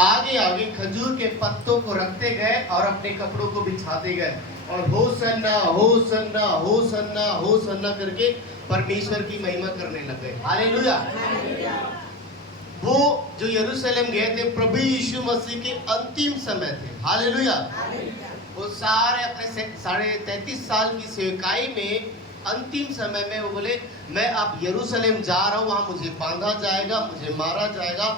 आगे आगे खजूर के पत्तों को रखते गए और अपने कपड़ों को बिछाते गए और होसन्ना होसन्ना होसन्ना होसन्ना करके परमेश्वर की महिमा करने लगे। हालेलुया। वो जो यरूशलेम गए थे प्रभु यीशु मसीह के अंतिम समय थे। हालेलुया। वो सारे अपने 33.5 साल की सेवकाई में अंतिम समय में वो बोले मैं अब यरूशलेम जा रहा हूँ, वहां मुझे बांधा जाएगा, मुझे मारा जाएगा।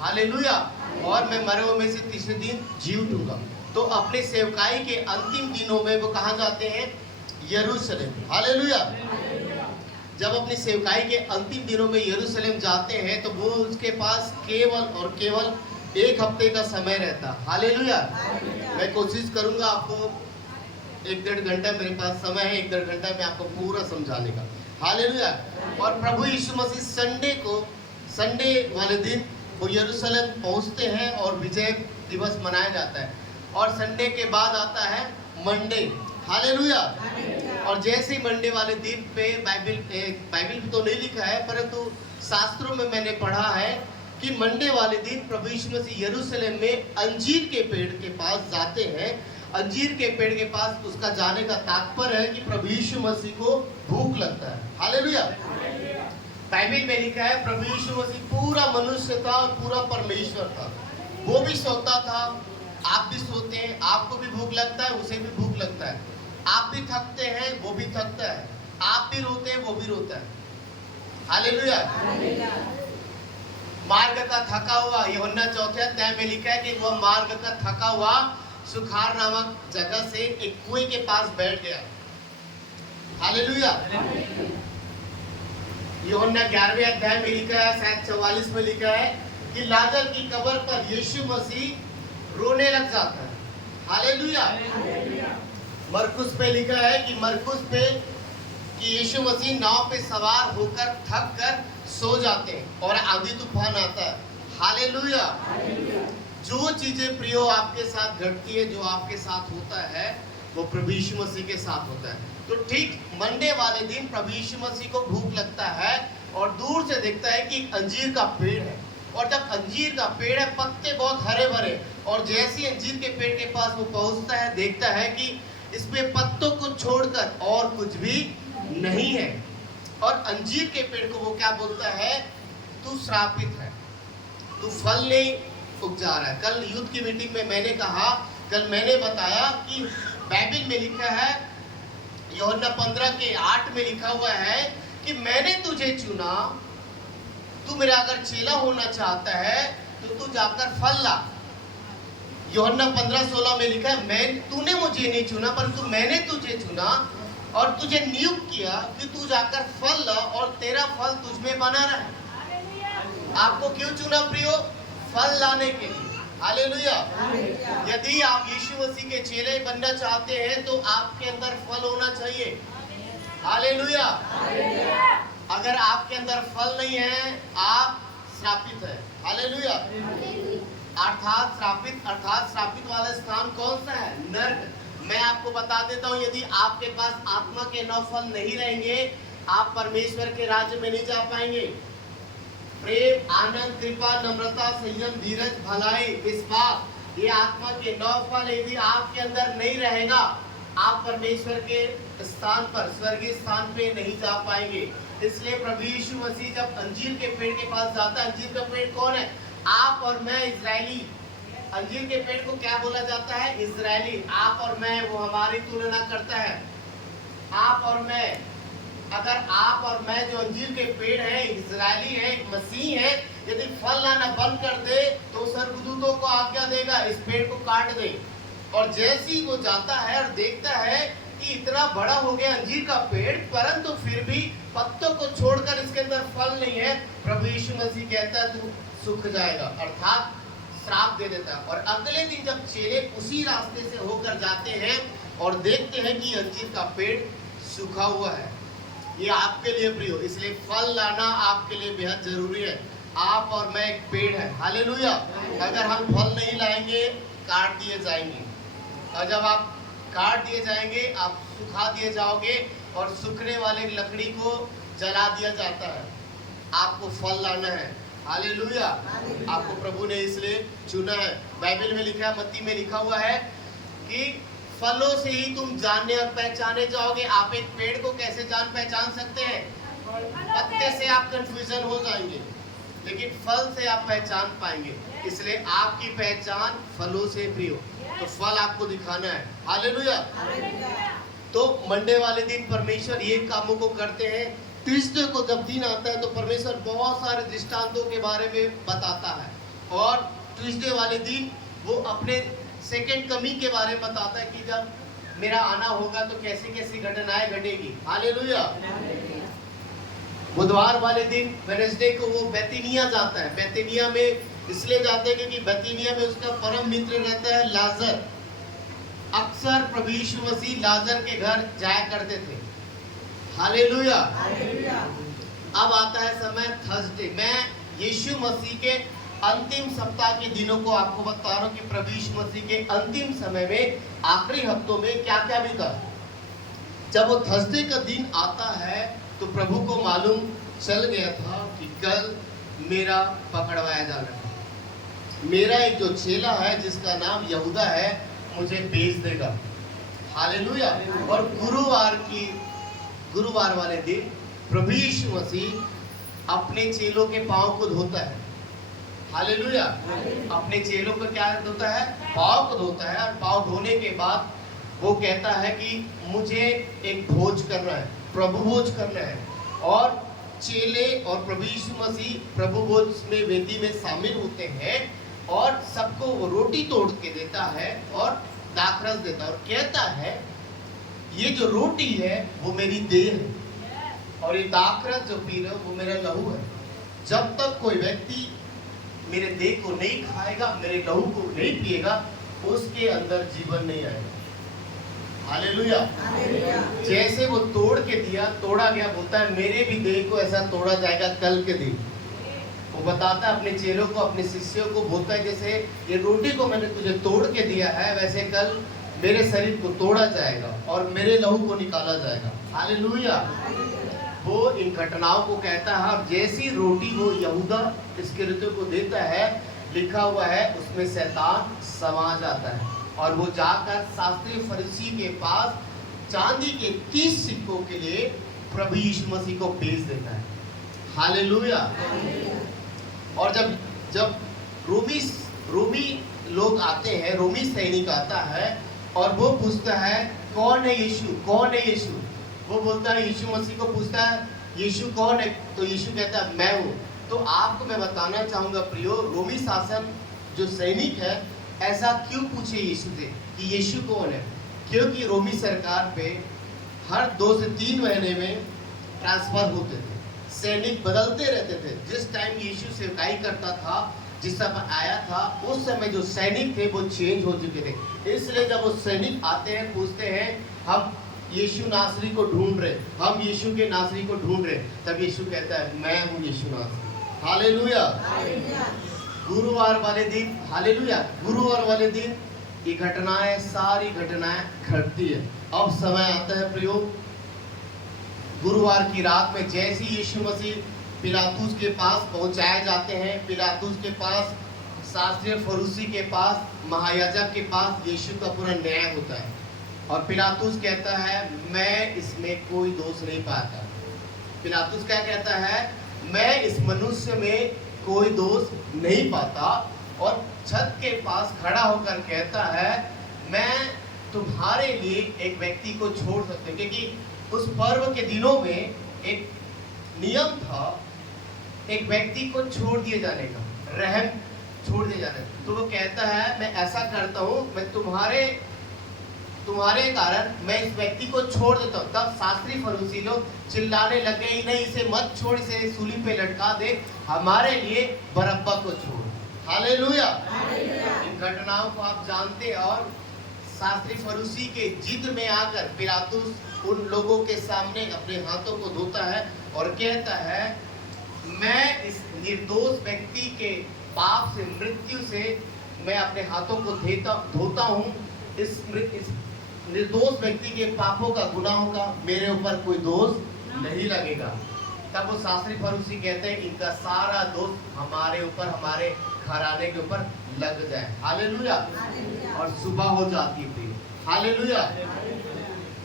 हालेलुया। और मैं मरे हुए में से तीसरे दिन जी उठूंगा। तो अपने सेवकाई के अंतिम दिनों में वो कहाँ जाते हैं? यरूशलेम। हालेलुया। जब अपनी सेवकाई के अंतिम दिनों में यरूशलेम जाते हैं तो वो उसके पास केवल और केवल 1 हफ्ते का समय रहता। हालेलुया। मैं कोशिश करूंगा आपको 1-1.5 घंटा मेरे पास समय है, 1-1.5 घंटा में आपको पूरा समझाने का। हालेलुया। और प्रभु यीशु मसीह संडे वाले दिन वो यरूशलेम पहुंचते हैं और विजय दिवस मनाया जाता है। और संडे के बाद आता है मंडे। हालेलुया। और जैसे ही मंडे वाले दिन पे बाइबल तो नहीं लिखा है परंतु शास्त्रों में मैंने पढ़ा है कि मंडे वाले दिन प्रभु यीशु मसीह यरूशलेम में अंजीर के पेड़ के पास जाते हैं। अंजीर के पेड़ के पास उसका जाने का तात्पर्य है कि प्रभु यीशु मसीह को भूख लगता है। हालेलुया। बाइबल में लिखा है प्रभु यीशु मसीह पूरा मनुष्य था और पूरा परमेश्वर था। वो भी सोता था, आप भी सोते हैं, आपको भी भूख लगता है, उसे भी भूख लगता है। आप भी थकते हैं, वो भी थकता है। आप भी रोते हैं, वो भी रोता है। हालेलुया। मार्ग का थका हुआ, यूहन्ना 4 अध्याय में लिखा है कि वह मार्ग का थका हुआ सुखार नामक जगह से एक कुएं के पास बैठ गया। हालेलुया। यूहन्ना 11वें अध्याय में लिखा है, शायद 44 में लिखा है कि लाजर की कब्र पर यीशु मसीह रोने लग जाता है। हालेलुया। मरकुस पे लिखा है कि यीशु मसीह नाव पे सवार होकर थक कर सो जाते हैं और आंधी तूफान आता है। हालेलुया। जो चीजें प्रियो आपके साथ घटती है, जो आपके साथ होता है, वो प्रभु यीशु मसीह के साथ होता है। तो ठीक मंडे वाले दिन प्रभु यीशु मसीह को भूख लगता है और दूर से देखता है कि अंजीर का पेड़ है। और जब अंजीर का पेड़ है, पत्ते बहुत हरे भरे, और जैसे अंजीर के पेड़ के पास वो पहुंचता है, देखता है कि इसमें पत्तों को छोड़कर और कुछ भी नहीं है। और अंजीर के पेड़ को वो क्या बोलता है? तू श्रापित है, तू फल नहीं उपजा रहा है। कल यूथ की मीटिंग में मैंने बताया कि बाइबल में लिखा है, यूहन्ना 15:8 में लिखा हुआ है कि मैंने तुझे चुना, तू मेरा अगर चेला होना चाहता है तो तू जाकर फल ला। यूहन्ना 15:16 में लिखा है, तूने मुझे नहीं चुना परंतु मैंने तुझे चुना और तुझे नियुक्त किया कि तू जाकर फल ला और तेरा फल तुझ में बना रहे। आपको क्यों चुना प्रियो? फल लाने के लिए। हालेलुया। यदि आप यीशु मसीह के चेले बनना चाहते हैं तो आपके अंदर फल होना चाहिए। हालेलुया। अगर आपके अंदर फल नहीं है, आप श्रापित है। हालेलुया। अर्थात श्रापित वाला स्थान कौन सा है? नरक। मैं आपको बता देता हूँ, यदि आपके पास आत्मा के 9 फल नहीं रहेंगे, आप परमेश्वर के राज्य में नहीं जा पाएंगे। प्रेम, आनंद, कृपा, नम्रता, संयम, धीरज, भलाई, विश्वास, ये आत्मा के 9 फल यदि आपके अंदर नहीं रहेगा, आप परमेश्वर के स्थान पर, स्वर्गीय स्थान पे नहीं जा पाएंगे। इसलिए प्रभु यीशु मसीह जब अंजीर के पेड़ के पास जाता है, अंजीर का पेड़ कौन है? आप और मैं, इजरायली। अंजीर के पेड़ को क्या बोला जाता है? इजरायली। आप और मैं, वो हमारी तुलना करता है। आप और मैं, अगर आप और मैं जो अंजीर के पेड़ है, इजरायली है, मसीह है, यदि फल लाना बंद कर दे तो स्वर्गदूतों को आज्ञा देगा इस पेड़ को काट दे। और जैसे ही वो जाता है और देखता है कि इतना बड़ा हो गया अंजीर का पेड़, परंतु फिर भी पत्तों को छोड़कर इसके अंदर फल नहीं है, प्रभु यीशु मसीह कहता है तू सूख जाएगा, अर्थात श्राप दे देता है। और अगले दिन जब चेले उसी रास्ते से होकर जाते हैं और देखते हैं कि अंजीर का पेड़ सूखा हुआ है, ये आपके लिए प्रिय हो, इसलिए फल लाना आपके लिए बेहद जरूरी है। आप और मैं एक पेड़ है। हालेलुया। अगर हम फल नहीं लाएंगे, काट दिए जाएंगे, और जब आप काट दिए जाएंगे, आप सुखा दिए जाओगे, और सूखने वाले लकड़ी को जला दिया जाता है। आपको फल लाना है। हालेलुया। आपको प्रभु ने इसलिए चुना है। बाइबल में लिखा है, मत्ती में लिखा हुआ है कि फलों से ही तुम जानने और पहचाने जाओगे। आप एक पेड़ को कैसे जान पहचान सकते हैं? पत्ते से आप कंफ्यूजन हो जाएंगे, लेकिन फल से आप पहचान पाएंगे। इसलिए आपकी पहचान फलों से प्रियो, तो फल आपको दिखाना है। हालेलुया। तो मंडे वाले दिन परमेश्वर ये कामों को करते हैं। ट्यूसडे को जब दिन आता है तो परमेश्वर बहुत सारे दृष्टांतों के बारे में बताता है, और ट्यूसडे वाले दिन वो अपने सेकंड कमिंग के बारे में बताता है कि जब मेरा आना होगा तो कैसी कैसी घटनाएं घटेगी। हालेलुया। बुधवार वाले दिन वेडनेसडे को वो बेथनिया जाता है। बेथनिया में इसलिए जाते हैं क्योंकि बेथनिया में उसका परम मित्र रहता है लाजर। अक्सर प्रभु यीशु मसीह लाजर के घर जाया करते थे। हालेलुया। अब आता है समय थर्सडे। मैं यीशु मसीह के अंतिम सप्ताह के दिनों को आपको बता रहा हूँ कि प्रभु यीशु मसीह के अंतिम समय में आखिरी हफ्तों में क्या क्या बीता। जब वो थर्सडे का दिन आता है तो प्रभु को मालूम चल गया था कि कल मेरा पकड़वाया जा रहा है। मेरा एक जो चेला है जिसका नाम यहूदा है मुझे बेच देगा। हालेलुया। और गुरुवार वाले दिन प्रभु यीशु मसीह अपने चेलों के पांव को धोता है। हालेलुया। अपने चेलों को क्या धोता है? पांव को धोता है। और पांव धोने के बाद वो कहता है कि मुझे एक भोज करना है, प्रभु भोज करना है। और चेले और प्रभु यीशु मसीह प्रभु भोज में वेदी में शामिल होते हैं, और सबको वो रोटी तोड़ के देता है और दाखरस देता है, और कहता है ये जो रोटी है वो मेरी देह है, और ये दाखरस जो पी रहे हो वो मेरा लहू है। जब तक कोई व्यक्ति मेरे देह को नहीं खाएगा, मेरे लहू को नहीं पिएगा, उसके अंदर जीवन नहीं आएगा। हालेलुया। जैसे वो तोड़ के दिया, तोड़ा गया, बोलता है मेरे भी देह को ऐसा तोड़ा जाएगा कल के दिन। वो बताता है अपने चेलों को, अपने शिष्यों को, बोलता है जैसे ये रोटी को मैंने तुझे तोड़ के दिया है, वैसे कल मेरे शरीर को तोड़ा जाएगा और मेरे लहू को निकाला जाएगा। हालेलुया। वो इन घटनाओं को कहता है, और जैसी रोटी वो यहूदा इस्करियोती को देता है, लिखा हुआ है उसमें शैतान समा जाता है, और वो जाकर शास्त्री फरीसी के पास चांदी के 30 सिक्कों के लिए प्रभु यीशु मसीह को बेच देता है। हालेलुया। और जब रोमी लोग आते हैं, रोमी सैनिक आता है और वो पूछता है कौन है यीशु, कौन है यीशु। वो बोलता है, यीशु मसीह को पूछता है यीशु कौन है, तो यीशु कहता है मैं हूँ। तो आपको मैं बताना चाहूँगा प्रियो, रोमी शासन जो सैनिक है ऐसा क्यों पूछे यीशु से कि यीशु कौन है? क्योंकि रोमी सरकार पे हर 2 से 3 महीने में ट्रांसफर होते थे, सैनिक बदलते रहते थे। जिस टाइम यीशु सेवकाई करता था, जिस समय आया था, उस समय जो सैनिक थे वो चेंज हो चुके थे। इसलिए जब वो सैनिक आते हैं, पूछते हैं हम यीशु नासरी को ढूंढ रहे, हम यीशु के नासरी को ढूंढ रहे, तब यीशु कहता है मैं हूँ यीशु नासरी। हालेलुया। गुरुवार वाले दिन, हालेलुया, गुरुवार वाले दिन ये घटनाएं, सारी घटनाएं घटती है। अब समय आता है प्रियो, गुरुवार की रात में जैसे यीशु मसीह पिलातुस के पास पहुंचाए जाते हैं, पिलातुस के पास, शास्त्री फरूसी के पास, महायाजक के पास यीशु का पूरा न्याय होता है। और पिलातुस कहता है मैं इसमें कोई दोष नहीं पाता। पिलातुस क्या कहता है? मैं इस मनुष्य में कोई दोष नहीं पाता। और छत के पास खड़ा होकर कहता है मैं तुम्हारे लिए एक व्यक्ति को छोड़ सकता हूं, क्योंकि उस पर्व के दिनों में एक नियम था एक व्यक्ति को छोड़ दिए जाने का, रहम छोड़ दिए जाने। तो वो कहता है मैं ऐसा करता हूँ, मैं तुम्हारे कारण मैं इस व्यक्ति को छोड़ देता हूँ। तब शास्त्री फरीसी लोग चिल्लाने लगे ही नहीं, इसे मत छोड़, इसे सूली पे लटका दे, हमारे लिए बरअब्बा को छोड़। हालेलुया। इन घटनाओं को आप जानते हैं। और शास्त्री फरीसी के जिद में आकर पिलातुस उन लोगों के सामने अपने हाथों को धोता है और कहता है मैं इस निर्दोष व्यक्ति के पाप से, मृत्यु से मैं अपने हाथों को धोता हूँ। इस निर्दोष व्यक्ति के पापों का, गुनाहों का मेरे ऊपर कोई दोष नहीं लगेगा। तब वो शास्त्री फरूसी कहते हैं इनका सारा दोष हमारे ऊपर, हमारे घराने के ऊपर लग जाए। हालेलुया। और सुबह हो जाती थी। हालेलुया।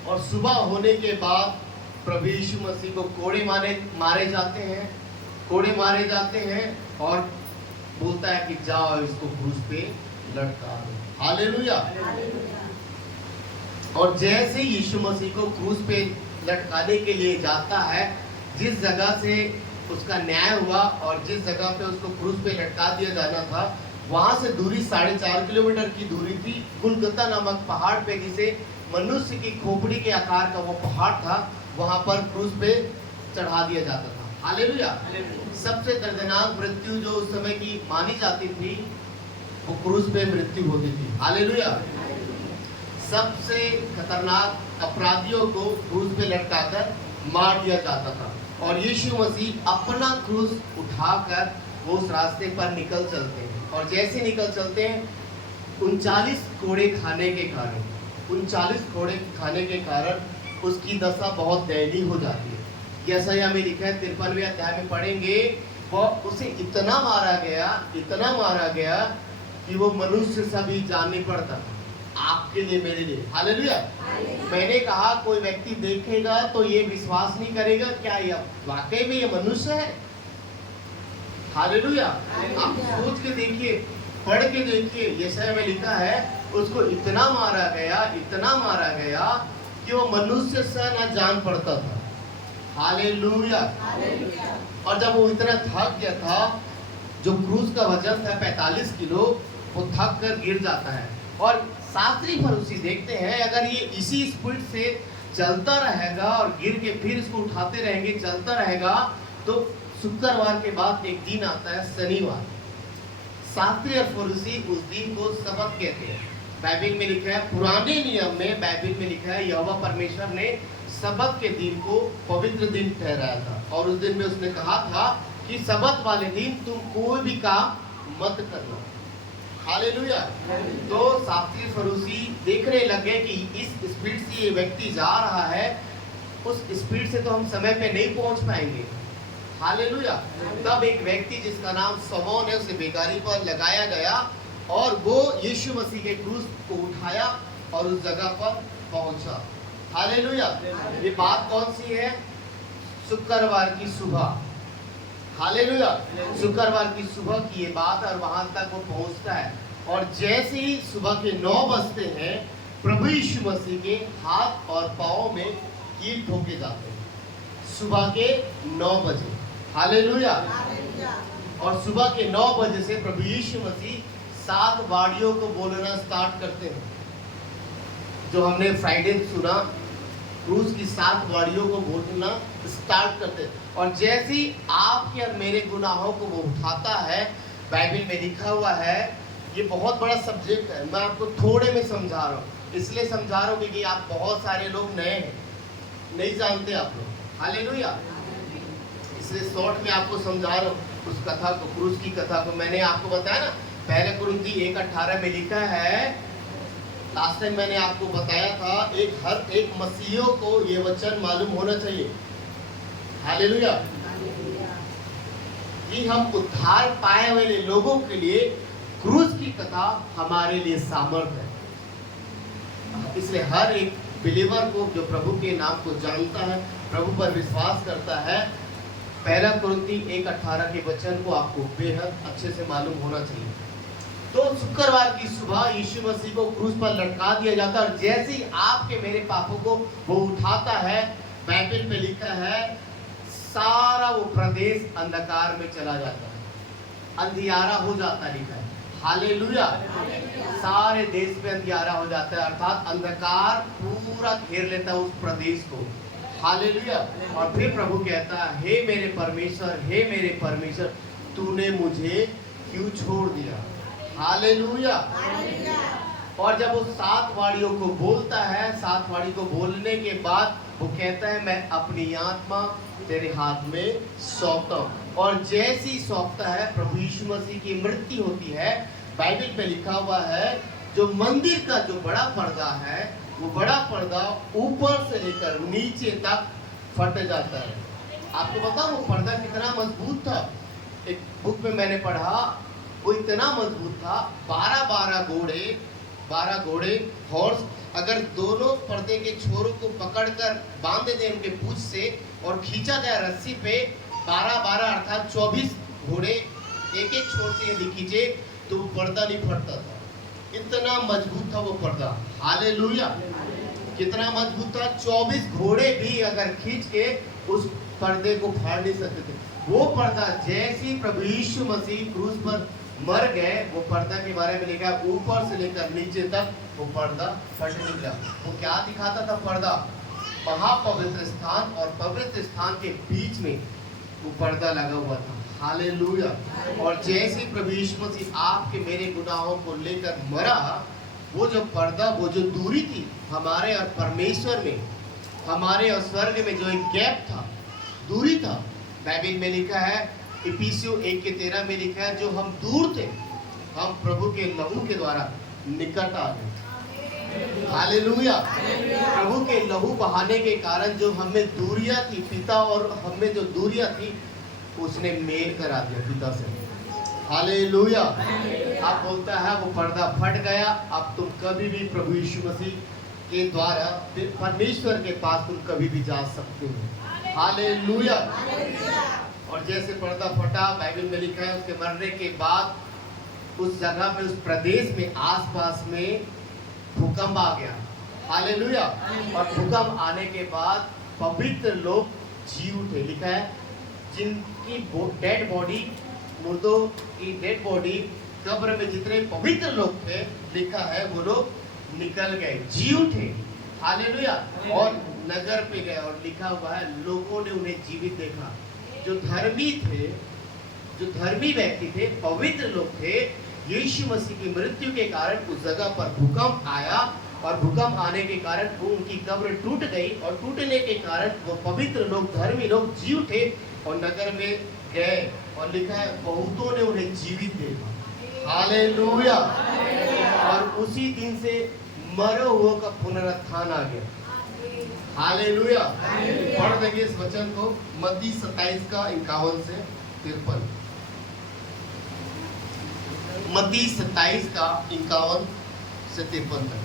और सुबह होने के बाद प्रभु यीशु मसीह को कोड़े मारे जाते हैं, कोड़े मारे जाते हैं और बोलता है कि जाओ इसको क्रूस पे लटका दो। हालेलुया। और जैसे यीशु मसीह को क्रूस पे लटकाने के लिए जाता है, जिस जगह से उसका न्याय हुआ और जिस जगह पे उसको क्रूस पे लटका दिया जाना था, वहां से दूरी 4.5 किलोमीटर की दूरी थी। गुलगुता नामक पहाड़ पे, जिसे मनुष्य की खोपड़ी के आकार का वो पहाड़ था, वहां पर क्रूस पे चढ़ा दिया जाता था। हालेलुया। सबसे दर्दनाक मृत्यु जो उस समय की मानी जाती थी, वो क्रूस पे मृत्यु होती थी। हालेलुया। सबसे खतरनाक अपराधियों को क्रूस पे लटकाकर मार दिया जाता था और यीशु मसीह अपना क्रूस उठाकर वो उस रास्ते पर निकल चलते हैं। और जैसे निकल चलते हैं, 39 कोड़े खाने के कारण, 39 कोड़े खाने के कारण उसकी दशा बहुत दयनीय हो जाती है। यशायाह में लिखा है, 53वें अध्याय में पढ़ेंगे, वह उसे इतना मारा गया कि वो मनुष्य सभी जान नहीं पड़ता, आपके लिए, मेरे लिए। हालेलुया। मैंने कहा कोई व्यक्ति देखेगा तो ये विश्वास नहीं करेगा, क्या ये वाकई में ये मनुष्य है। हालेलुया। आप सोच के देखिए, पढ़ के देखिए, यशायाह में लिखा है उसको इतना मारा गया कि वो मनुष्य सा ना जान पड़ता था। हालेलुया। और जब वो इतना थक गया था, जो क्रूस का वजन था 45 किलो, वो थक कर गिर जाता है। और शास्त्री फरीसी देखते हैं, अगर ये इसी स्पीड से चलता रहेगा और गिर के फिर इसको उठाते रहेंगे, चलता रहेगा, तो शुक्रवार के बाद एक दिन आता है शनिवार। शास्त्री और फरीसी उस दिन को सबत कहते हैं। बाइबल में लिखा है, पुराने नियम में बाइबल में लिखा है, यहोवा परमेश्वर ने सबत के दिन को पवित्र दिन ठहराया था और उस दिन में उसने कहा था कि सबत वाले दिन तुम कोई भी काम मत करना। हालेलुया। तो शास्त्री फरीसी देखने लगे कि इस स्पीड से ये व्यक्ति जा रहा है, उस स्पीड से तो हम समय पे नहीं पहुंच पाएंगे। हालेलुया। तब एक व्यक्ति जिसका नाम शमौन है, उसे बेगारी पर लगाया गया और वो यीशु मसीह के क्रूस को उठाया और उस जगह पर पहुंचा। हालेलुया। ये बात कौन सी है? शुक्रवार की सुबह। हालेलुया। शुक्रवार की सुबह की ये बात, और वहां तक वो पहुंचता है और जैसे ही सुबह के 9 बजते हैं, प्रभु यीशु मसीह के हाथ और पांव में कील ठोके जाते हैं। सुबह के 9 बजे। हालेलुया। और सुबह के 9 बजे से प्रभु यीशु मसीह 7 वाणियों को बोलना स्टार्ट करते हैं। जो हमने फ्राइडे सुना, क्रूस की 7 वाणियों को बोलना स्टार्ट करते हैं। और जैसे ही आपके और मेरे गुनाहों को वो उठाता है, बाइबल में लिखा हुआ है, ये बहुत बड़ा सब्जेक्ट है, मैं आपको थोड़े में समझा रहा हूँ। इसलिए समझा रहा हूँ क्योंकि आप बहुत सारे लोग नए हैं, नहीं जानते आप लोग। हालेलुया। इसलिए शॉर्ट में आपको समझा रहा हूँ उस कथा को, क्रूस की कथा को। मैंने आपको बताया ना, पहले कुरिन्थी 1:18 में लिखा है, लास्ट टाइम मैंने आपको बताया था, हर एक मसीहियों को ये वचन मालूम होना चाहिए। हालेलुया। कि हम उद्धार पाए हुए लोगों के लिए क्रूस की कथा हमारे लिए सामर्थ्य है। इसलिए हर एक बिलीवर को, जो प्रभु के नाम को जानता है, प्रभु पर विश्वास करता है, पहला कुरिन्थी 1:18 के वचन को आपको बेहद अच्छे से मालूम होना चाहिए। तो शुक्रवार की सुबह यीशु मसीह को क्रूस पर लटका दिया जाता है और जैसे ही आपके मेरे पापों को वो उठाता है, बाइबल में लिखा है, सारा वो प्रदेश अंधकार में चला जाता है, अंधियारा हो जाता है, लिखा है। हालेलुया। सारे देश में अंधियारा हो जाता है, अर्थात अंधकार पूरा घेर लेता है उस प्रदेश को। हालेलुया। और फिर प्रभु कहता है, हे मेरे परमेश्वर, तूने मुझे क्यों छोड़ दिया। हालेलुया। और जब वो 7 वाणियों को बोलता है, 7 वाणी को बोलने के बाद वो कहता है, मैं अपनी आत्मा तेरे हाथ में सौंपता हूं। और जैसे ही सौंपता है, प्रभु यीशु मसीह की मृत्यु होती है। बाइबल पे लिखा हुआ है, जो मंदिर का जो बड़ा पर्दा है, वो बड़ा पर्दा ऊपर से लेकर नीचे तक फट जाता है। आपको बताऊं वो पर्दा कितना मजबूत था। एक बुक में मैंने पढ़ा वो इतना मजबूत था, 12 घोड़े हॉर्स, अगर दोनों पर्दे के छोरों को पकड़कर बांध दे उनके पूंछ से और खींचा जाए रस्सी पे, 12 अर्थात 24 घोड़े एक एक छोर से यदि खींचे तो वो पर्दा नहीं फटता था। इतना मजबूत था वो पर्दा। हालेलुया। कितना मजबूत था, 24 घोड़े भी अगर खींच के उस पर्दे को फाड़ नहीं सकते थे। वो पर्दा जैसे प्रभु यीशु मसीह क्रूस पर मर गए, वो पर्दा के बारे में लिखा है ऊपर से लेकर नीचे तक वो पर्दा फट निकला। वो क्या दिखाता था पर्दा? महापवित्र स्थान और पवित्र स्थान के बीच में वो पर्दा लगा हुआ था। हालेलुया। और जैसे प्रभु यीशु मसीह आपके मेरे गुनाहों को लेकर मरा, वो जो पर्दा, वो जो दूरी थी हमारे और परमेश्वर में, हमारे और स्वर्ग में जो एक गैप था, दूरी था, बाइबल में लिखा है इफिसियों 1:13 में लिखा है जो हम दूर थे हम प्रभु के लहू के द्वारा निकट आ गए। हालेलुया। प्रभु के लहू बहाने के कारण जो हमें दूरियां थी, पिता और हमें जो दूरियां थी, उसने मेल करा दिया पिता से। हालेलुया। आप बोलता है वो पर्दा फट गया, अब तुम कभी भी प्रभु यीशु मसीह के द्वारा परमेश्वर के पास तुम कभी भी जा सकते हो। हालेलुया। और जैसे पर्दा फटा, बाइबल में लिखा है उसके मरने के बाद उस जगह में, उस प्रदेश में, आसपास में भूकंप आ गया। हालेलुया। और भूकंप आने के बाद पवित्र लोग जी उठे। लिखा है जिनकी डेड बॉडी, मुर्दों की डेड बॉडी, कब्र में जितने पवित्र लोग थे, लिखा है वो लोग निकल गए, जी उठे। हालेलुया। और नगर पे गए और लिखा हुआ है लोगों ने उन्हें जीवित देखा। जो धर्मी थे, जो धर्मी व्यक्ति थे, पवित्र लोग थे, यीशु मसीह की मृत्यु के कारण उस जगह पर भूकंप आया और भूकंप आने के कारण वो उनकी कब्र टूट गई और टूटने के कारण वो पवित्र लोग, धर्मी लोग जी उठे और नगर में गए और लिखा है बहुतों ने उन्हें जीवित देखा। हालेलुया। और उसी दिन से मरे हुओं का पुनरुत्थान आ गया। हालेलुया। पढ़ देंगे इस वचन को, मत्ती 27:51 से 53। मत्ती 27:51 से 53 तक।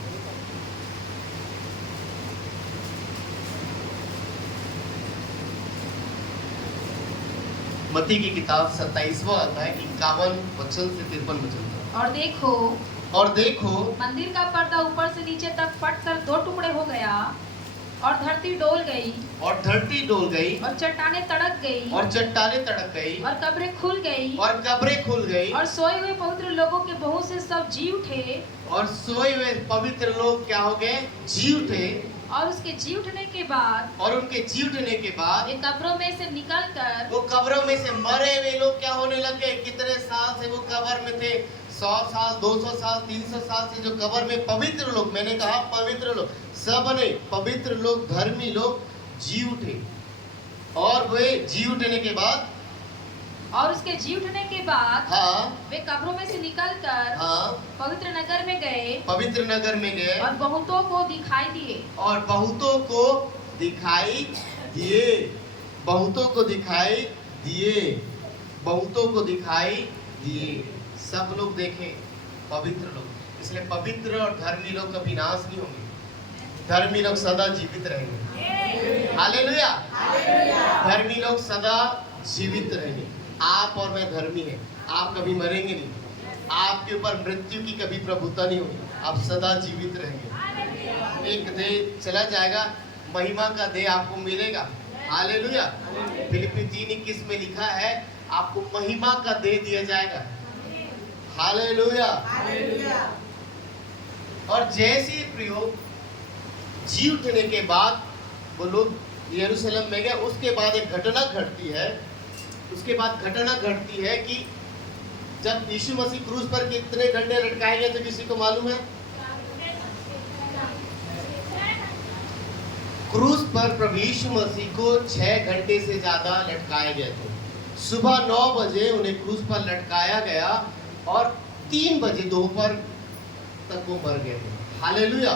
मत्ती की किताब 27वां अध्याय 51 वचन से 53 वचन तक। और देखो मंदिर का पर्दा ऊपर से नीचे तक फटकर 2 टुकड़े हो गया और धरती डोल गई और चट्टानें तड़क गई और कब्रें खुल गई और सोए हुए पवित्र लोगों के बहुत से सब जी उठे और सोए हुए पवित्र लोग क्या हो गए? जी उठे। और उसके जी उठने के बाद वे कब्रों में से निकलकर, वो कब्रों में से मरे हुए लोग क्या होने लगे? कितने साल से वो कब्र में थे? 100 साल, 200 साल, 300 साल से जो कब्र में पवित्र लोग, मैंने कहा पवित्र लोग, सब नहीं, पवित्र लोग, धर्मी लोग जी उठे। और वे जी उठने के बाद, और उसके जी उठने के बाद हाँ, वे कब्रों में से निकलकर हाँ, पवित्र नगर में गए और बहुतों को दिखाई दिए। सब लोग देखे, पवित्र लोग। इसलिए पवित्र और धर्मी लोग कभी नाश नहीं होंगे, धर्मी लोग सदा जीवित रहेंगे। हालेलुया। धर्मी लोग सदा जीवित रहेंगे। आप और मैं धर्मी हैं, आप कभी मरेंगे नहीं, आपके ऊपर मृत्यु की कभी प्रभुता नहीं होगी, आप सदा जीवित रहेंगे। एक देह चला जाएगा, महिमा का देह आपको मिलेगा। हालेलुया। फिलिप्पी 3:21 में लिखा है आपको महिमा का देह दिया जाएगा। हालेलुया। और जैसे प्रयोग जी उठने के बाद वो लोग यरूशलेम में गए, उसके बाद एक घटना घटती है। उसके बाद घटना घटती है कि जब यीशु मसीह क्रूस पर कितने घंटे लटकाए गए थे, किसी को मालूम है? क्रूस पर प्रभु यीशु मसीह को 6 घंटे से ज्यादा लटकाए गए थे। सुबह 9 बजे उन्हें क्रूस पर लटकाया गया और 3 बजे दोपहर तक वो मर गए थे। हालेलुया।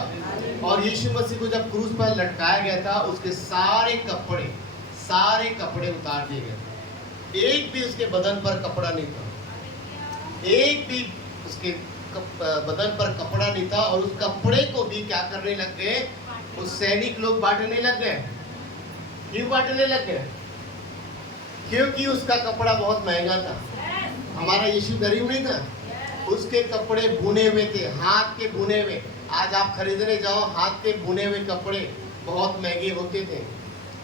और यीशु मसीह को जब क्रूस पर लटकाया गया था, उसके सारे कपड़े, सारे कपड़े उतार दिए गए। एक भी उसके बदन पर कपड़ा नहीं था, एक भी उसके बदन पर कपड़ा नहीं था। और उस कपड़े को भी क्या करने लग गए, उस सैनिक लोग बांटने लग गए। क्यों बांटने लग गए? क्योंकि उसका कपड़ा बहुत महंगा था। हमारा यीशु गरीब नहीं था, उसके कपड़े बुने हुए थे, हाथ के बुने हुए। आज आप खरीदने जाओ, हाथ के बुने हुए कपड़े बहुत महंगे होते थे।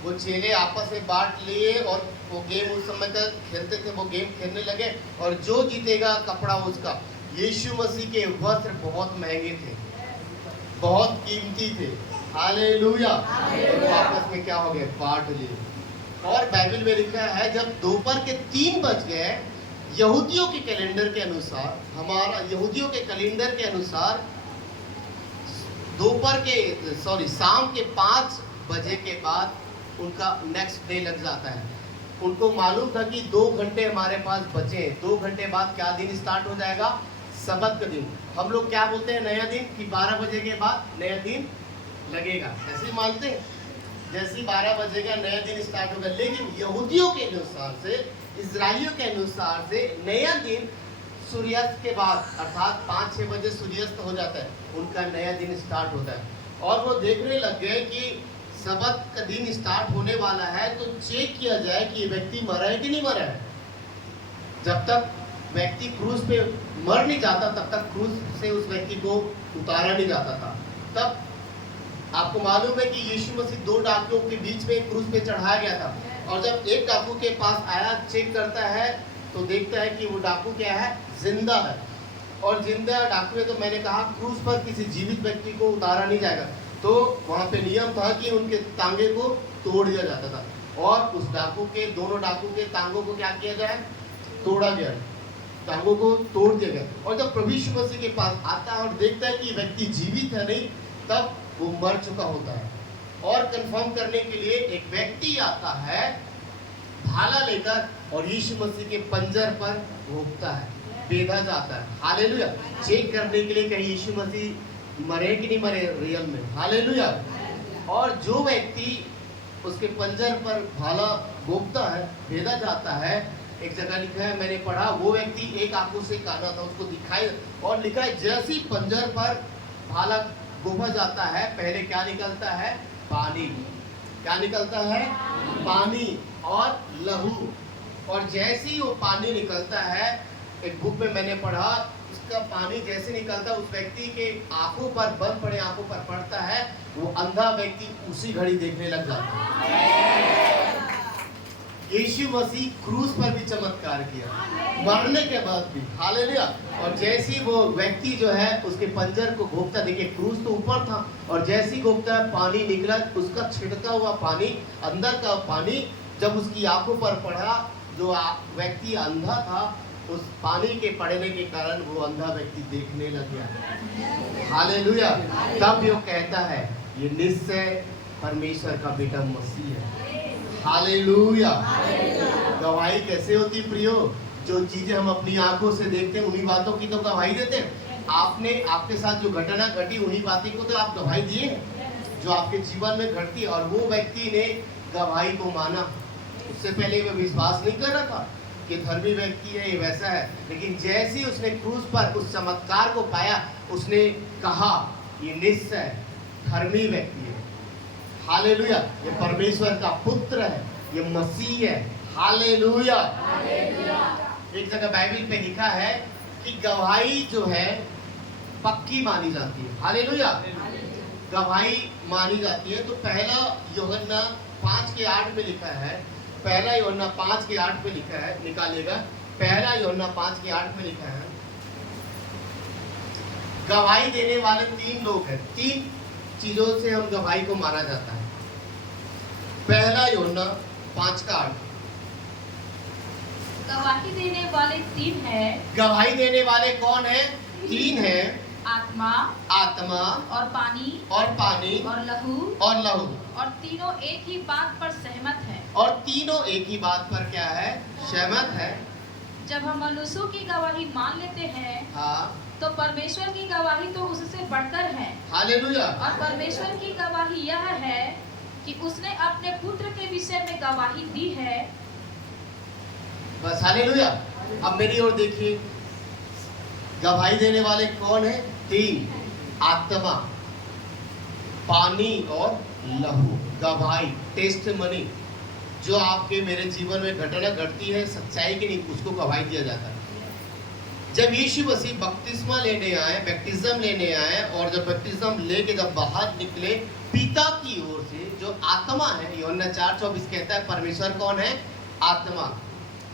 वो चेले आपस में बांट लिए और वो गेम उस समय का खेलते थे, वो गेम खेलने लगे और जो जीतेगा कपड़ा उसका। यीशु मसीह के वस्त्र बहुत महंगे थे, बहुत कीमती थे। हालेलुया। वो आपस में क्या हो गए, बांट लिए। और बाइबल में लिखा है जब दोपहर के 3 बज गए, यहूदियों के कैलेंडर के अनुसार, हमारा यहूदियों के कैलेंडर के अनुसार शाम के 5 बजे के बाद उनका नेक्स्ट डे लग जाता है। उनको मालूम था कि 2 घंटे हमारे पास बचे हैं, 2 घंटे बाद क्या दिन स्टार्ट हो जाएगा, सबत का दिन। हम लोग क्या बोलते हैं, नया दिन, कि 12 बजे के बाद नया दिन लगेगा, ऐसे ही मानते हैं। जैसे ही 12 बजे का नया दिन स्टार्ट होगा। लेकिन यहूदियों के अनुसार से, इजराइलियों के अनुसार से नया दिन सूर्यास्त के बाद, अर्थात 5-6 बजे सूर्यास्त हो जाता है, उनका नया दिन स्टार्ट होता है। और वो देखने लग गए कि सबत का दिन स्टार्ट होने वाला है, तो चेक किया जाए कि ये व्यक्ति मरा है कि नहीं मरा है। जब तक व्यक्ति क्रूज पे मर नहीं जाता, तब तक क्रूज से उस व्यक्ति को उतारा नहीं जाता था। तब आपको मालूम है कि यीशु मसीह 2 डाकुओं के बीच में क्रूज पे चढ़ाया गया था। और जब एक डाकू के पास आया, चेक करता है तो देखता है कि वो डाकू क्या है, जिंदा है। और जिंदा डाकू है तो मैंने कहा क्रूज पर किसी जीवित व्यक्ति को उतारा नहीं जाएगा, तो वहाँ पे नियम था कि उनके तांगे को तोड़ दिया जाता था। और उस डाकू के, दोनों डाकू के टांगों को क्या किया जाए, तोड़ा गया, टांगों को तोड़ दिया गया। और जब प्रभु यीशु मसीह के पास आता है और देखता है कि व्यक्ति जीवित है नहीं, तब वो मर चुका होता है। और कंफर्म करने के लिए एक व्यक्ति आता है भाला लेकर और यीशु मसीह के पंजर पर घोंपता है, बेधा जाता है। हालेलुया। चेक करने के लिए कहीं यीशु मसीह मरे कि नहीं मरे रियल में। हालेलुया। और जो व्यक्ति उसके पंजर पर भाला घोंपता है, बेधा जाता है, एक जगह लिखा है, मैंने पढ़ा, वो व्यक्ति एक आंखों से काना था, उसको दिखाई, और लिखा है जैसे ही पंजर पर भाला घोंपा जाता है, पहले क्या निकलता है, पानी। क्या निकलता है, पानी और लहू। और जैसे ही वो पानी निकलता है, एक बुक में मैंने पढ़ा, उसका पानी जैसे निकलता है, उस व्यक्ति के आंखों पर, बंद पड़े आंखों पर पड़ता है, वो अंधा व्यक्ति उसी घड़ी देखने लग जाता है। यीशु मसीह क्रूज पर भी चमत्कार किया, मरने के बाद भी। हालेलुया। और जैसे ही वो व्यक्ति जो है उसके पंजर को घोंपता, देखिए क्रूज तो ऊपर था, और जैसे ही घोंपता है, पानी निकला, उसका छिड़का हुआ पानी, अंदर का पानी जब उसकी आंखों पर पड़ा, जो व्यक्ति अंधा था, उस पानी के पड़ने के कारण वो अंधा व्यक्ति देखने लग गया। हालेलुया। तब वो कहता है ये निश्चय परमेश्वर का बेटा मसीह है। हालेलुया। गवाही कैसे होती प्रियो? जो चीजें हम अपनी आंखों से देखते हैं उन्हीं बातों की तो गवाही देते हैं। आपने, आपके साथ जो घटना घटी, उन्हीं बातों को तो आप गवाही दिए जो आपके जीवन में घटती। और वो व्यक्ति ने गवाही को माना। उससे पहले वो विश्वास नहीं कर रहा था कि धर्मी व्यक्ति है, ये वैसा है। लेकिन जैसे ही उसने क्रूज पर उस चमत्कार को पाया, उसने कहा ये निश्चय धर्मी व्यक्ति है। हालेलुया। ये परमेश्वर का पुत्र है, ये मसीह है। हालेलुया। एक जगह बाइबल पे लिखा है कि गवाही जो है पक्की मानी जाती है। हालेलुया। गवाही मानी जाती है। तो पहला यूहन्ना 5:8 में लिखा है, पहला यूहन्ना 5:8 में लिखा है, निकालेगा, पहला यूहन्ना 5:8 में लिखा है, गवाही देने वाले 3 लोग हैं। 3 चीजों से हम गवाही को माना जाता है। पहला यूहन्ना 5:8, गवाही देने वाले 3 हैं। गवाही देने वाले कौन है? 3 हैं। आत्मा, आत्मा और पानी, और पानी, और लहू, और लहू। और तीनों एक ही बात पर सहमत है। और तीनों एक ही बात पर क्या है? सहमत है। जब हम मनुष्यों की गवाही मान लेते हैं, हाँ, तो परमेश्वर की गवाही तो उससे बढ़कर है। हालेलुया। और परमेश्वर की गवाही यह है कि उसने अपने पुत्र के विषय में गवाही दी है। बस हालेलुया। अब मेरी ओर देखिए, गवाही देने वाले कौन है? तीन, आत्मा, पानी और लहू। गवाही, टेस्टमनी, जो आपके मेरे जीवन में घटना घटती है सच्चाई की नहीं, उसको गवाही दिया जाता है। जब यीशु मसीह बपतिस्मा लेने आए, बैप्टिज्म लेने आए, और जब बैप्टिज्म लेके जब बाहर निकले, पिता की ओर से जो आत्मा है, यूहन्ना 4:24 कहता है परमेश्वर कौन है? आत्मा।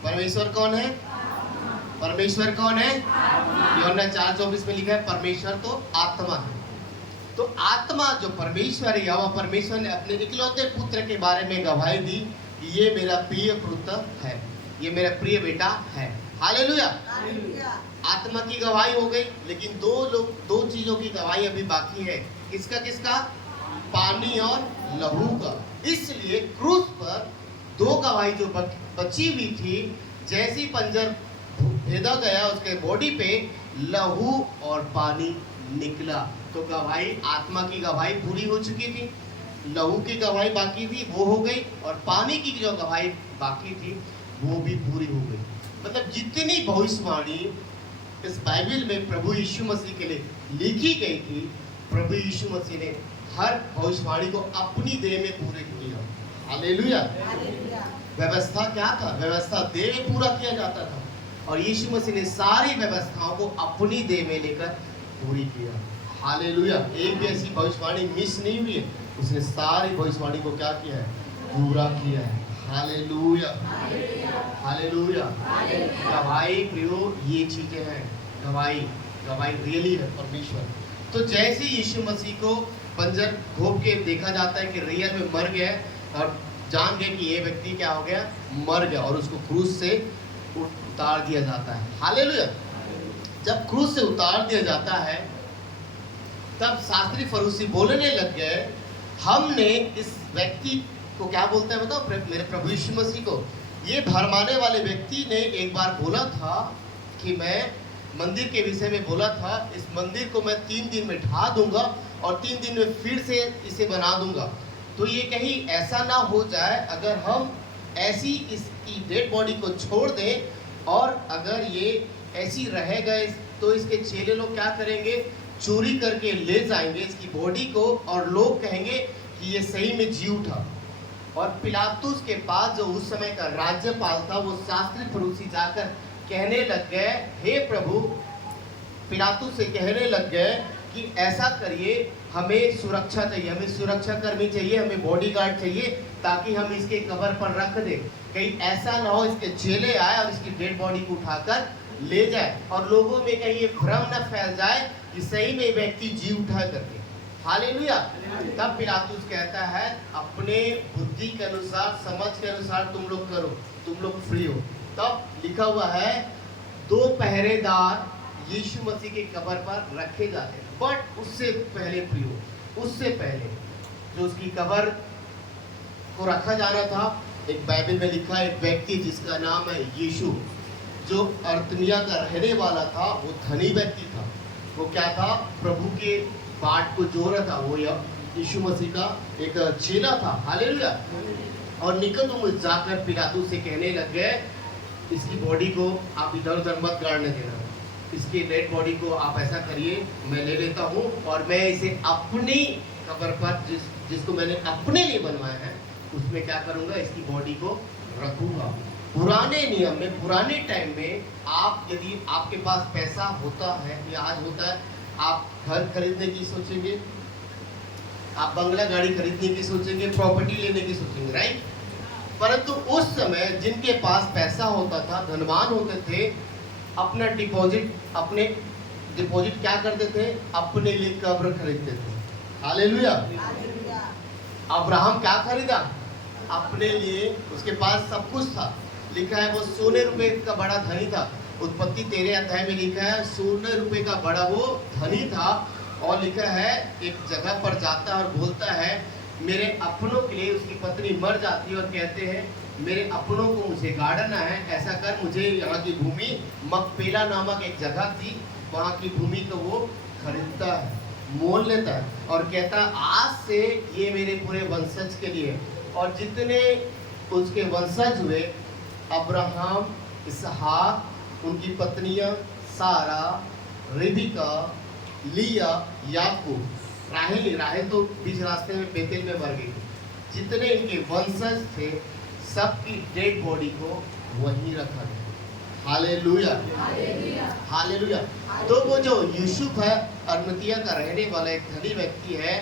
परमेश्वर कौन है? परमेश्वर कौन है? यूहन्ना 4:24 में लिखा है परमेश्वर तो आत्मा है। तो आत्मा जो परमेश्वर है, यहोवा परमेश्वर ने अपने इकलौते पुत्र के बारे में गवाही दी, ये मेरा प्रिय पुत्र है, ये मेरा प्रिय बेटा है। हालेलुया। आत्मा की गवाही हो गई, लेकिन दो चीजों की गवाही अभी बाकी है। किसका किसका? पानी और लहू का। इसलिए क्रूस पर दो गवाही जो बची हुई थी, जैसी पंजर भेदा गया उसके बॉडी पे, लहू और पानी निकला। तो गवाही, आत्मा की गवाही पूरी हो चुकी थी, लहू की गवाही बाकी थी, वो हो गई, और पानी की जो गवाही बाकी थी वो भी पूरी हो गई। मतलब जितनी भविष्यवाणी इस बाइबल में प्रभु यीशु मसीह के लिए लिखी गई थी, प्रभु यीशु मसीह ने हर भविष्यवाणी को अपनी देह में पूरे किया। हालेलुया। व्यवस्था क्या था? व्यवस्था देह में पूरा किया जाता था, और यीशु मसीह ने सारी व्यवस्थाओं को अपनी देह में लेकर पूरी किया। हालेलुया। एक भी ऐसी भविष्यवाणी मिस नहीं हुई है, उसने सारी भविष्यवाणी को क्या किया है? पूरा किया है। Hallelujah, hallelujah. गवाही प्रियो, ये चीजें हैं। गवाही रियली है परमेश्वर। तो जैसे यीशु मसीह को पंजर घोंप के देखा जाता है कि रियल में मर गया, और जान गए कि ये व्यक्ति क्या हो गया? मर गया, और उसको क्रूस से उतार दिया जाता है। हालेलुया। जब क्रूस से उतार दिया जाता है, तब शास्त्री फरीसी बोलने लग गए, हमने इस व्यक्ति को क्या बोलते हैं बताओ? मेरे प्रभु यीशु मसीह को। ये भरमाने वाले व्यक्ति ने एक बार बोला था कि मैं मंदिर के विषय में बोला था, इस मंदिर को मैं 3 दिन में ढा दूंगा और 3 दिन में फिर से इसे बना दूंगा। तो ये कहीं ऐसा ना हो जाए, अगर हम ऐसी इसकी डेड बॉडी को छोड़ दें, और अगर ये ऐसी रह गए तो इसके चेले लोग क्या करेंगे? चोरी करके ले जाएंगे इसकी बॉडी को, और लोग कहेंगे कि ये सही में जी उठा। और पिलातुस के पास जो उस समय का राज्यपाल था, वो शास्त्री फरीसी जाकर कहने लग गए, हे प्रभु, पिलातुस से कहने लग गए कि ऐसा करिए, हमें सुरक्षा चाहिए, हमें सुरक्षा कर्मी चाहिए, हमें बॉडीगार्ड चाहिए, ताकि हम इसके कब्र पर रख दें। कहीं ऐसा ना हो इसके चेले आए और इसकी डेड बॉडी को उठाकर ले जाए, और लोगों में कहीं ये भ्रम न फैल जाए कि सही में व्यक्ति जी उठा करके। हालेलुया। तब पिलातुस कहता है, अपने बुद्धि के अनुसार, समझ के अनुसार तुम लोग करो, तुम लोग फ्री हो। तब लिखा हुआ है, 2 पहरेदार यीशु मसीह के कब्र पर रखे जाते हैं। बट उससे पहले प्रियो, उससे पहले जो उसकी कब्र को रखा जाना था, एक बाइबल में लिखा है, एक व्यक्ति जिसका नाम है यीशु, जो अर्थमिया का रहने वाला था, वो धनी व्यक्ति था। वो क्या था? प्रभु के बाट को जोड़ रहा था। वो यीशु मसीह का एक चेला था। हालेलुया। और निकोदेमुस जाकर पिलातुस से कहने लग गए, इसकी बॉडी को आप इधर उधर मत गाड़ने देना, इसकी डेड बॉडी को आप ऐसा करिए, मैं ले लेता हूँ, और मैं इसे अपनी कब्र पर, जिसको मैंने अपने लिए बनवाया है, उसमें क्या करूँगा? इसकी बॉडी को रखूँगा। पुराने नियम में, पुराने टाइम में, आप यदि आपके पास पैसा होता है, या आज होता है, आप घर खरीदने की सोचेंगे, आप बंगला गाड़ी खरीदने की सोचेंगे, प्रॉपर्टी लेने की सोचेंगे, राइट? परंतु उस समय जिनके पास पैसा होता था, धनवान होते थे, अपना डिपॉजिट क्या करते थे? अपने लिए कब्र खरीदते थे। हालेलुया। अब्राहम क्या खरीदा? अपने लिए, उसके पास सब कुछ था। लिखा है वो सोने रुपए का बड़ा धनी था। उत्पत्ति 13 अध्याय में लिखा है, सोने रुपए का बड़ा वो धनी था। और लिखा है, एक जगह पर जाता है और बोलता है, मेरे अपनों के लिए, उसकी पत्नी मर जाती है और कहते हैं, मेरे अपनों को मुझे गाड़ना है, ऐसा कर, मुझे यहाँ की भूमि, मकपेला नामक एक जगह थी, वहाँ की भूमि को वो खरीदता है। मोल लेता है और कहता है आज से ये मेरे पूरे वंशज के लिए है। और जितने उसके वंशज हुए, अब्राहम, इसहाक, उनकी पत्नियां सारा, रिबिका, लिया, याकूब, राहेल तो बीच रास्ते में बेतेल में मर गई। जितने इनके वंशज थे सबकी डेड बॉडी को वहीं रखा गया। Hallelujah, hallelujah. तो वो जो यूसुफ है, अरमतिया का रहने वाला एक धनी व्यक्ति है,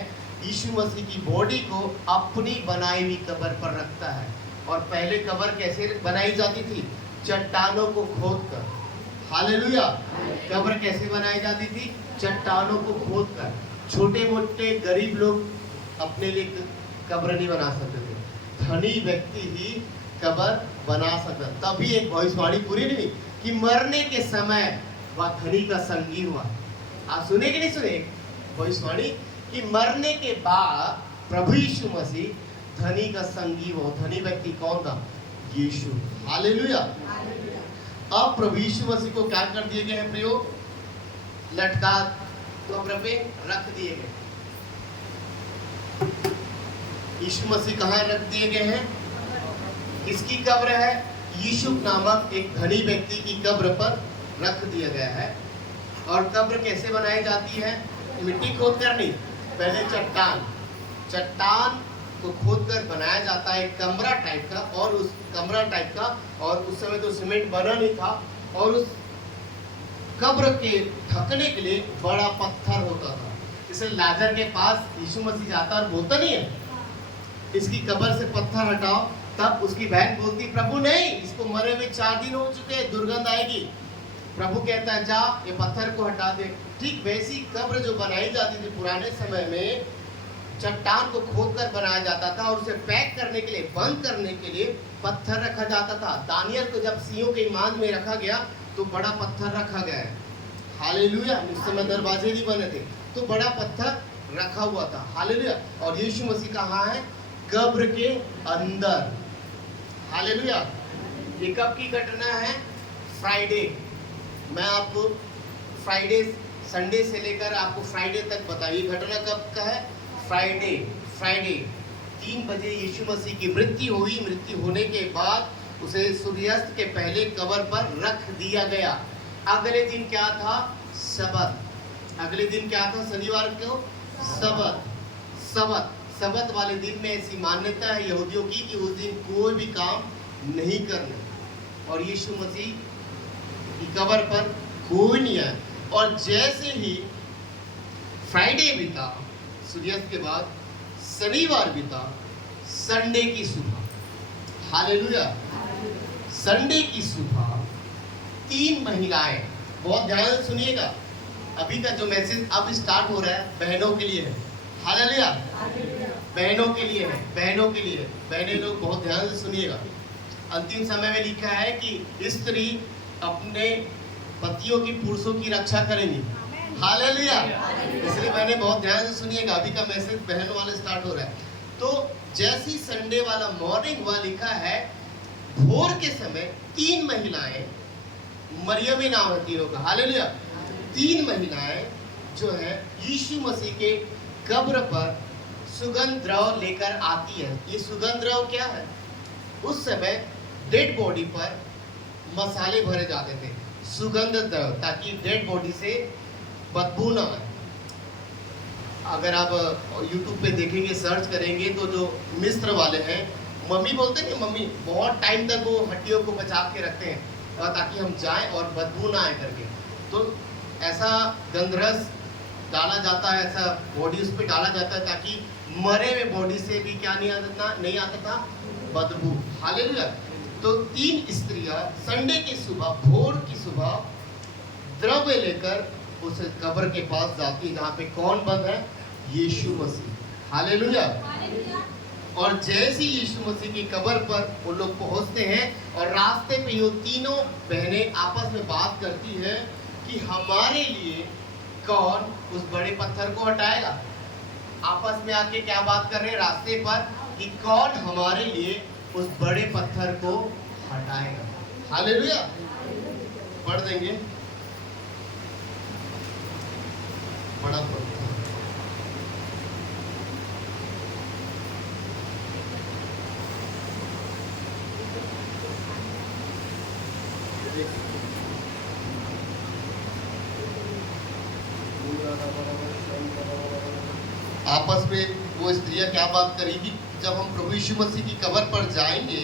यीशु मसीह की बॉडी को अपनी बनाई हुई कब्र पर रखता है। और पहले कब्र कैसे बनाई जाती थी? चट्टानों को खोदकर। हालेलुया। कब्र कैसे बनाई जाती थी? चट्टानों को खोदकर। छोटे मोटे गरीब लोग अपने लिए कब्र नहीं बना सकते थे, धनी व्यक्ति ही कब्र बना सकता। तभी एक भविष्यवाणी पूरी नहीं हुई कि मरने के समय वह धनी का संगी हुआ। आप सुने कि नहीं सुने भविष्यवाणी कि मरने के बाद प्रभु यीशु मसीह धनी का संगी हो। धनी व्यक्ति कौन था? यीशु। हालेलुया। अब प्रभु यीशु मसीह को क्या कर दिए गए हैं प्रयोग? लटका कब्र पे रख दिए गए। यीशु मसीह कहाँ रख दिए गए हैं? किसकी कब्र है? यीशु नामक एक धनी व्यक्ति की कब्र पर रख दिया गया है। और कब्र कैसे बनाई जाती है? मिट्टी खोद कर नहीं, पहले चट्टान को खोद कर बनाया जाता है, एक कमरा टाइप का। और उस कमरा टाइप का, और उस समय तो सीमेंट बना नहीं था, और उस कब्र के ढकने के लिए बड़ा पत्थर होता था। इसलिए लाजर के पास यीशु मसीह जाता और बोलता नहीं है इसकी कब्र से पत्थर हटाओ, तब उसकी बहन बोलती प्रभु नहीं, इसको मरे हुए 4 दिन हो चुके हैं, दुर्गंध आएगी। प्रभु कहता है जा ये पत्थर को हटा दे। ठीक वैसी कब्र जो बनाई जाती थी पुराने समय में, चट्टान को खोद कर बनाया जाता था और उसे पैक करने के लिए, बंद करने के लिए पत्थर रखा जाता था। दानियल को जब सिंहों के ईमान में रखा गया तो बड़ा पत्थर रखा गया है। हालेलुया। उस समय दरवाजे नहीं बने थे तो बड़ा पत्थर रखा हुआ था। हालेलुया। और यीशु मसीह कहाँ है? कब्र के अंदर। हालेलुया। ये कब की घटना है? फ्राइडे। मैं आपको फ्राइडे, संडे से लेकर आपको फ्राइडे तक बताइए घटना कब का है? फ्राइडे 3 बजे यीशु मसीह की मृत्यु हुई। मृत्यु होने के बाद उसे सूर्यास्त के पहले कब्र पर रख दिया गया। अगले दिन क्या था? सबत। अगले दिन क्या था? शनिवार को सबत वाले दिन में ऐसी मान्यता है यहूदियों की कि उस दिन कोई भी काम नहीं करना। और यीशु मसीह की कब्र पर कोई नहीं आया। और जैसे ही फ्राइडे बीता, सूर्यास्त के बाद शनिवार बीता, संडे की सुबह, हालेलुया, संडे की सुबह 3 महिलाएं, बहुत ध्यान से सुनिएगा, अभी का जो मैसेज अब स्टार्ट हो रहा है बहनों के लिए है। हालेलुया। बहनों के लिए है, बहनों के लिए। बहनें लोग बहुत ध्यान से सुनिएगा। अंतिम समय में लिखा है कि स्त्री अपने पतियों की, पुरुषों की रक्षा करेंगी। हालेलुया। इसलिए मैंने बहुत ध्यान से सुनिएगा, अभी का मैसेज बहनों वाले स्टार्ट हो रहा है। तो जैसी संडे वाला मॉर्निंग हुआ, लिखा है भोर के समय 3 महिलाएं, मरियमी नाम है तीनों का। हालेलुया। 3 महिलाएं जो है यीशु मसीह के कब्र पर सुगंध द्रव लेकर आती है। ये सुगंध द्रव क्या है? उस समय डेड बॉडी पर मसाले भरे जाते थे, सुगंध द्रव, ताकि डेड बॉडी से बदबू ना आए। अगर आप YouTube पे देखेंगे, सर्च करेंगे, तो जो मिस्र वाले हैं, मम्मी बोलते हैं, मम्मी बहुत टाइम तक वो हड्डियों को बचा के रखते हैं ताकि हम जाएं और बदबू ना आए करके। तो ऐसा गंधरस डाला जाता है, ऐसा बॉडी उस पर डाला जाता है ताकि मरे हुए बॉडी से भी क्या नहीं आता था? बदबू। हालेलुया। तो 3 स्त्रियां संडे की सुबह, भोर की सुबह द्रव्य लेकर उस कब्र के पास जाती है जहाँ पे कौन बंद है? यीशु मसीह। हालेलुया। और जैसे ही यीशु मसीह की कब्र पर वो लोग पहुँचते हैं और रास्ते पे ये तीनों बहनें आपस में बात करती हैं कि हमारे लिए कौन उस बड़े पत्थर को हटाएगा। आपस में आके क्या बात कर रहे हैं रास्ते पर कि कौन हमारे लिए उस बड़े पत्थर को हटाएगा। हालेलुया। पढ़ देंगे। बड़ा पत्थर आपस में वो स्त्रियां क्या बात करेगी, जब हम प्रभु यीशु मसीह की कब्र पर जाएंगे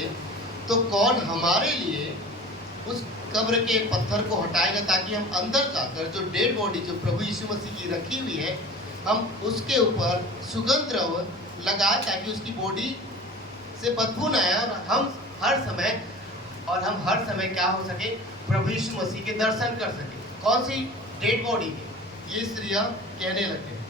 तो कौन हमारे लिए उस कब्र के पत्थर को हटाएगा, ताकि हम अंदर जाकर जो डेड बॉडी जो प्रभु यीशु मसीह की रखी हुई है हम उसके ऊपर सुगंध द्रव लगाए, ताकि उसकी बॉडी से बदबू न आए और हम हर समय क्या हो सके, प्रभु यीशु मसीह के दर्शन कर सके। कौन सी डेड बॉडी के, ये स्त्रियां कहने लगे।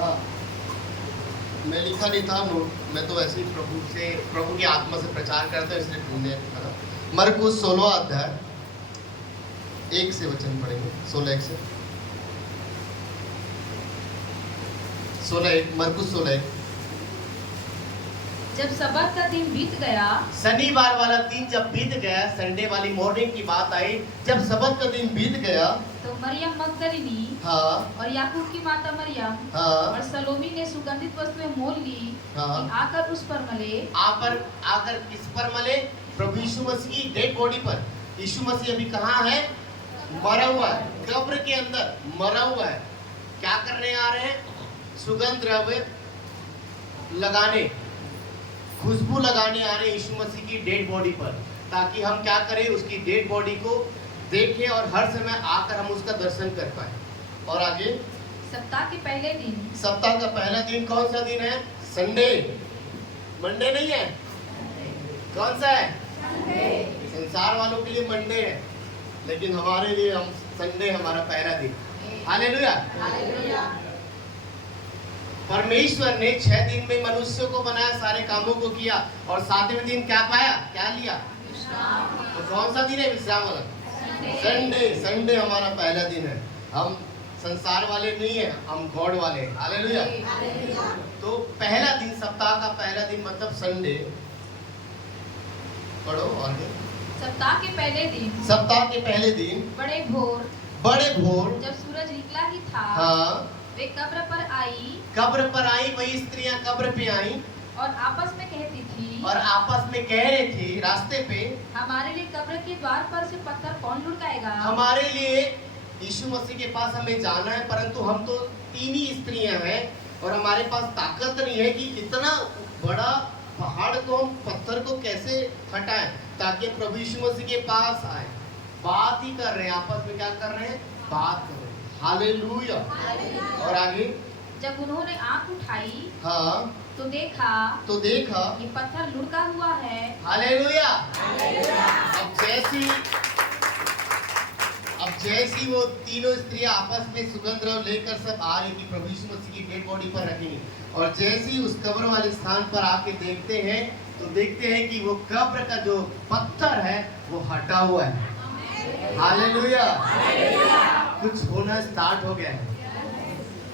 हाँ, मैं लिखा नहीं था नोट, मैं तो ऐसे ही प्रभु की आत्मा से प्रचार करता हूँ, इसलिए ढूंढने लगा। मरकुस 16 अध्याय 1 से वचन पढ़ेंगे। 16:1 से 16:1 मरकुस 16:1। जब सब्बात का दिन बीत गया, शनिवार वाला दिन जब बीत गया, संडे वाली मॉर्निंग की बात आई, जब सब्बात का दिन बीत गया तो मरियम मगदलिनी हाँ और याकूब की माता मरियम हाँ और सलोमी ने सुगंधित वस्तुएं मोल ली हाँ कि आकर उस पर मले। आकर किस पर मले? प्रभु यीशु मसीह की डेड बॉडी पर। यीशु मसीह अभी कहाँ है? मरा हुआ है, कब्र के अंदर मरा हुआ है। क्या करने आ रहे हैं? सुगंध द्रव्य लगाने, खुशबू लगाने आ रहे हैं यीशु मसीह की डेड बॉडी पर, ताकि हम क्या करें, उसकी डेड बॉडी को देखें और हर समय आकर हम उसका दर्शन कर पाए। और आगे सप्ताह के पहले दिन, सप्ताह का पहला दिन कौन सा दिन है? संडे, मंडे नहीं है। कौन सा है? संसार वालों के लिए मंडे है, लेकिन हमारे लिए हम संडे हमारा पहला दिन। हालेलुया। परमेश्वर ने 6 दिन में मनुष्यों को बनाया, सारे कामों को किया, और 7वें दिन क्या पाया, क्या लिया? तो कौन सा दिन है विश्राम वाला? संडे हमारा पहला दिन है। हम संसार वाले नहीं है, हम गॉड वाले हैं। हालेलुया। तो पहला दिन, सप्ताह का पहला दिन मतलब संडे। पढ़ो आगे। सप्ताह के पहले दिन, सप्ताह के पहले दिन बड़े भोर, जब सूरज निकला ही था, हाँ वे कब्र पर आई, वही स्त्रियां कब्र पे आई और आपस में कहती थी, और आपस में कह रही थी रास्ते पे, हमारे लिए कब्र के द्वार पर से पत्थर कौन लुढ़काएगा? हमारे लिए यीशु मसीह के पास हमें जाना है, परंतु हम तो 3 ही स्त्रियां हैं और हमारे पास ताकत नहीं है कि इतना बड़ा पहाड़ को हम पत्थर को कैसे हटाएं, ताकि प्रभु यीशु मसीह के पास आए। बात ही कर रहे हैं, आपस में क्या कर रहे हैं? बात कर रहे हैं। हालेलुया। और आगे जब उन्होंने आंख उठाई हाँ तो देखा ये पत्थर लुढ़का हुआ है। हालेलुया। अब जैसी वो तीनों स्त्रियां आपस में सुगंध द्रव्य लेकर सब आ रही थी, प्रभु यीशु मसीह की डेड बॉडी पर रखेंगी, और जैसे ही उस कब्र वाले स्थान पर आके देखते हैं तो देखते हैं कि वो कब्र का जो पत्थर है वो हटा हुआ है। हालेलुया। कुछ होना स्टार्ट हो गया है।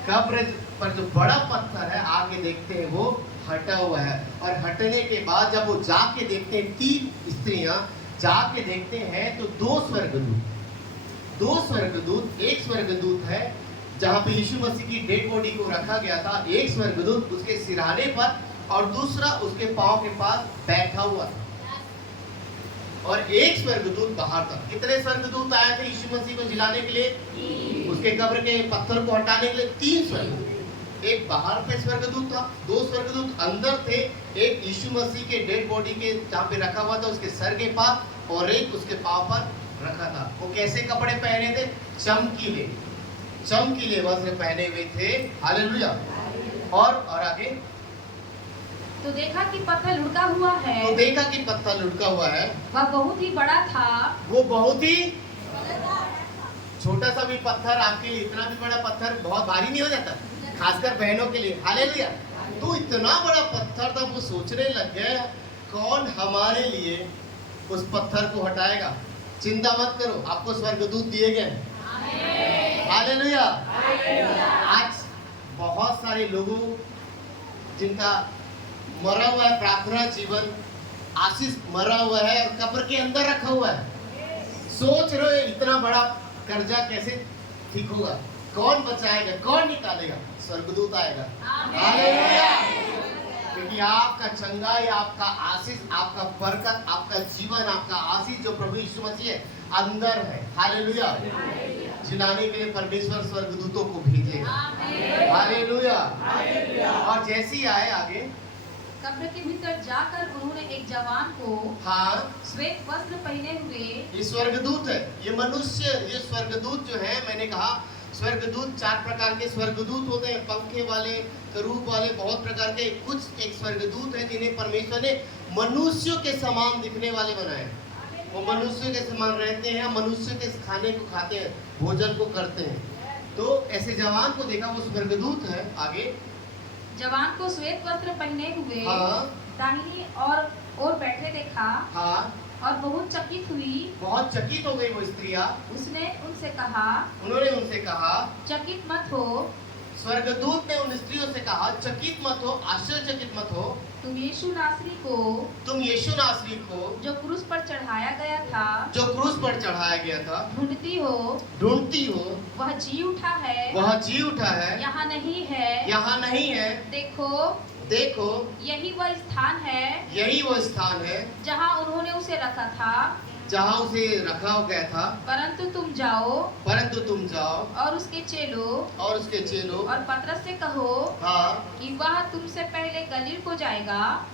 कब्र पर जो बड़ा पत्थर है आके देखते हैं वो हटा हुआ है, और हटने के बाद जब वो जाके देखते हैं, 3 स्त्रियां जाके देखते हैं तो 2 स्वर्गदूत, एक स्वर्गदूत है जहाँ पे यीशु मसीह की डेड बॉडी को रखा गया था, एक स्वर्गदूत उसके सिरहाने पर और दूसरा उसके पांव के पास बैठा हुआ था, और एक स्वर्गदूत बाहर था। कितने स्वर्गदूत आए थे यीशु मसीह को जिलाने के लिए? उसके कब्र के पत्थर को हटाने के लिए 3 स्वर्गदूत। एक बाहर पे स्वर्गदूत था, 2 स्वर्गदूत अंदर थे, एक यीशु मसीह के डेड बॉडी के जहाँ पे रखा हुआ था उसके सर के पास, और एक उसके पांव पर रखा था। वो कैसे कपड़े पहने थे? चमकीले वस्त्र पहने हुए थे। हालेलुया। और आगे तो देखा कि पत्थर लुढ़का हुआ है। वह बहुत ही बड़ा था। वो बहुत ही छोटा सा भी पत्थर आपके लिए, इतना भी बड़ा पत्थर बहुत भारी नहीं हो जाता, खासकर बहनों के लिए। हालेलुया। तो इतना बड़ा पत्थर था, वो सोचने लग गया कौन हमारे लिए उस पत्थर को हटाएगा। चिंता मत करो, आपको स्वर्गदूत दिए गए। हालेलुया। आज बहुत सारे लोगों जिनका मरा हुआ है प्रार्थना जीवन, आशीष मरा हुआ है और कब्र के अंदर रखा हुआ है। सोच रहे हो इतना बड़ा कर्जा कैसे ठीक होगा, कौन बचाएगा, कौन निकालेगा? स्वर्गदूत आएगा। हालेलुया। क्योंकि आपका चंगाई, आपका आशीष, आपका बरकत, आपका जीवन, आपका आशीष जो प्रभु यीशु मसीह है अंदर है। हालेलुया। जिलाने के लिए परमेश्वर स्वर्गदूतों को भेजेगा। हालेलुया। और जैसे ही आए आगे, कब्र के भीतर जाकर उन्होंने एक जवान को श्वेत वस्त्र पहने हुए, ये स्वर्गदूत है, ये मनुष्य, ये स्वर्गदूत जो है, मैंने कहा स्वर्गदूत 4 प्रकार के स्वर्गदूत होते हैं, पंखे वाले, करूब वाले, बहुत प्रकार के। कुछ एक स्वर्गदूत है जिन्हें परमेश्वर ने मनुष्यों के समान दिखने वाले बनाए। वो मनुष्य के समान रहते हैं, मनुष्य के खाने को खाते हैं, भोजन को करते हैं। तो ऐसे जवान को देखा, वो स्वर्गदूत है। आगे, जवान को श्वेत वस्त्र पहने हुए दाहिनी और बैठे देखा और बहुत चकित हुई। बहुत चकित हो गई वो स्त्रियां। उन्होंने उनसे कहा चकित मत हो। स्वर्गदूत ने उन स्त्रियों से कहा चकित मत हो, आश्चर्यचकित मत हो। तुम यीशु नासरी को जो क्रूस पर चढ़ाया गया था ढूंढती हो। वह जी उठा है, यहाँ नहीं है। देखो यही वह स्थान है जहाँ उन्होंने उसे रखा गया था। परंतु तुम जाओ और उसके चेलों और पतरस से कहो कि वह तुमसे पहले गलील को जाएगा,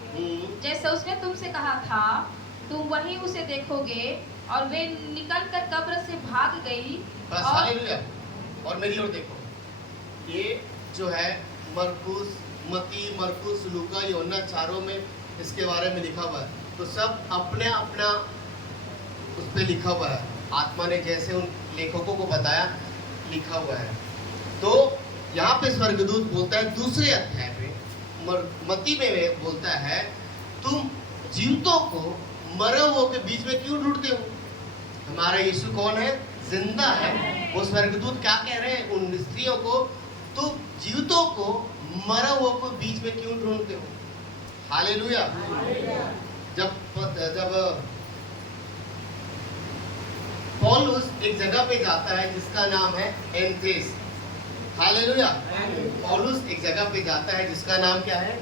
जैसे उसने तुमसे कहा था। तुम वहीं उसे देखोगे। और वे निकलकर कब्र से भाग गई। और मेरी ओर देखो, ये जो है मरकुस, लूका, यूहन्ना, चारों में इसके बारे में लिखा हुआ है। तो सब अपने अपना उस पे लिखा हुआ है, आत्मा ने जैसे उन लेखकों को बताया लिखा हुआ है। तो यहाँ पे स्वर्गदूत बोलता है दूसरे अध्याय में, मत्ती में बोलता है, तुम जीवितों को मरे हुओं के बीच में क्यों ढूंढते हो? हमारा यीशु कौन है? जिंदा है। वो स्वर्गदूत क्या कह रहे हैं उन स्त्रियों को? तुम जीवितों को मरे हुओं के बीच में क्यों ढूंढते हो? हालेलुया। जब पौलुस एक जगह पे जाता है जिसका नाम है एथेंस। हालेलुया। पौलुस एक जगह पे जाता है जिसका नाम क्या है?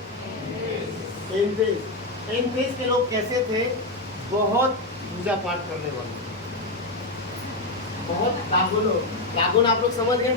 एथेंस के लोग कैसे थे? बहुत पूजा पाठ करने वाले, बहुत लागुन आप लोग समझ गए।